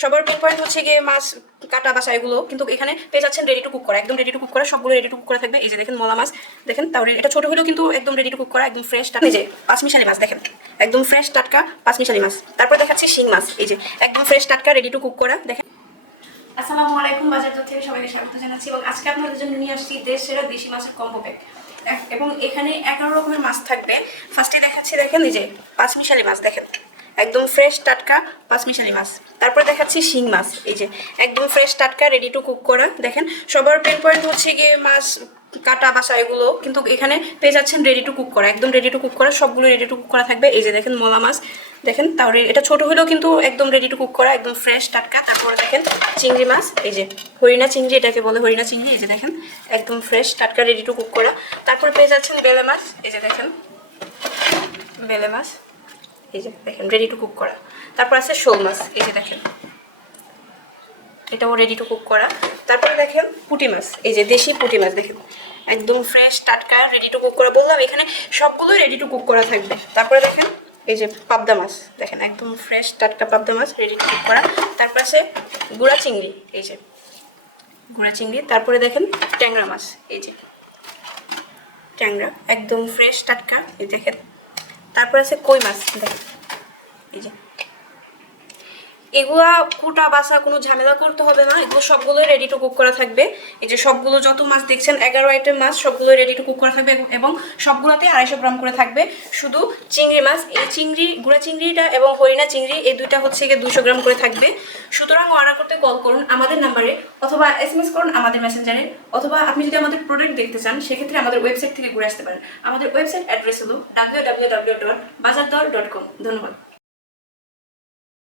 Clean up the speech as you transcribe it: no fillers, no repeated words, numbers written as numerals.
সবার pen point হচ্ছে গিয়ে মাছ কাটা বাসা এগুলো, কিন্তু এখানে পেয়ে যাচ্ছেন রেডি টু কুক করা, একদম রেডি টু কুক করা, সবগুলো রেডি টু কুক করা থাকবে। এই যে দেখেন মোলা মাছ, দেখেন তাহলে এটা ছোট হলেও কিন্তু একদম রেডি টু কুক করা, একদম ফ্রেশ। এই যে পাঁচমিশালি মাছ, দেখেন একদম ফ্রেশ টাটকা পাঁচমিশালি মাছ। তারপর দেখাচ্ছি শিং মাছ, এই যে একদম ফ্রেশ টাটকা রেডি টু কুক করা। দেখেন, আসসালামু আলাইকুম, বাজার দর থেকে সবাইকে স্বাগত জানাচ্ছি। এবং আজকে আপনাদের জন্য নিয়ে আসছি দেশ সেরা দেশি মাছের কম্বো প্যাক, এবং এখানে 11 রকমের মাছ থাকবে। ফার্স্টে দেখাচ্ছি, দেখেন এই যে পাঁচমিশালি মাছ, দেখেন একদম ফ্রেশ টাটকা পাঁচমিশালি মাছ। তারপর দেখাচ্ছি শিং মাছ, এই যে একদম ফ্রেশ টাটকা রেডি টু কুক করা। দেখেন সবার পেন পয়েন্ট হচ্ছে গিয়ে মাছ কাটা বাসা এগুলো, কিন্তু এখানে পেয়ে যাচ্ছেন রেডি টু কুক করা, একদম রেডি টু কুক করা, সবগুলো রেডি টু কুক করা থাকবে। এই যে দেখেন মোলা মাছ, দেখেন তাহলে এটা ছোট হলেও কিন্তু একদম রেডি টু কুক করা, একদম ফ্রেশ টাটকা। তারপরে দেখেন চিংড়ি মাছ, এই যে হরিণা চিংড়ি, এটাকে বলে হরিণা চিংড়ি, এই যে দেখেন একদম ফ্রেশ টাটকা রেডি টু কুক করা। তারপরে পেয়ে যাচ্ছেন বেলে মাছ, এই যে দেখেন বেলে মাছ, এই যে দেখেন রেডি টু কুক করা। তারপর আছে শোল মাছ, এই যে দেখেন এটাও রেডি টু কুক করা। তারপরে দেখেন পুঁটি মাছ, এই যে দেশি পুঁটি মাছ, দেখেন একদম ফ্রেশ টাটকা রেডি টু কুক করা। বললাম এখানে সবগুলোই রেডি টু কুক করা থাকবে। তারপরে দেখেন এই যে পাবদা মাছ, দেখেন একদম ফ্রেশ টাটকা পাবদা মাছ রেডি টু কুক করা। তারপর আছে গুঁড়া চিংড়ি, এই যে গুঁড়া চিংড়ি। তারপরে দেখেন ট্যাংরা মাছ, এই যে ট্যাংরা একদম ফ্রেশ টাটকা, এই দেখেন। তারপর আছে কই মাছ, দেখেন এই যে এগুলা কুটা বাসা কোনো ঝামেলা করতে হবে না, এগুলো সবগুলো রেডি টু কুক করা থাকবে। এই যে সবগুলো যত মাছ দেখছেন 11 আইটেম মাছ, সবগুলো রেডি টু কুক করা থাকবে, এবং সবগুলোতে 250 গ্রাম করে থাকবে। শুধু চিংড়ি মাছ, এই চিংড়ি গুঁড়া চিংড়িটা এবং হরিণা চিংড়ি, এই দুইটা হচ্ছে গিয়ে 200 গ্রাম করে থাকবে। সুতরাং অর্ডার করতে কল করুন আমাদের নাম্বারে, অথবা SMS করুন আমাদের মেসেঞ্জারে, অথবা আপনি যদি আমাদের প্রোডাক্ট দেখতে চান সেক্ষেত্রে আমাদের ওয়েবসাইট থেকে ঘুরে আসতে পারেন। আমাদের ওয়েবসাইট অ্যাড্রেস হলো www.bazardor.com। ধন্যবাদ।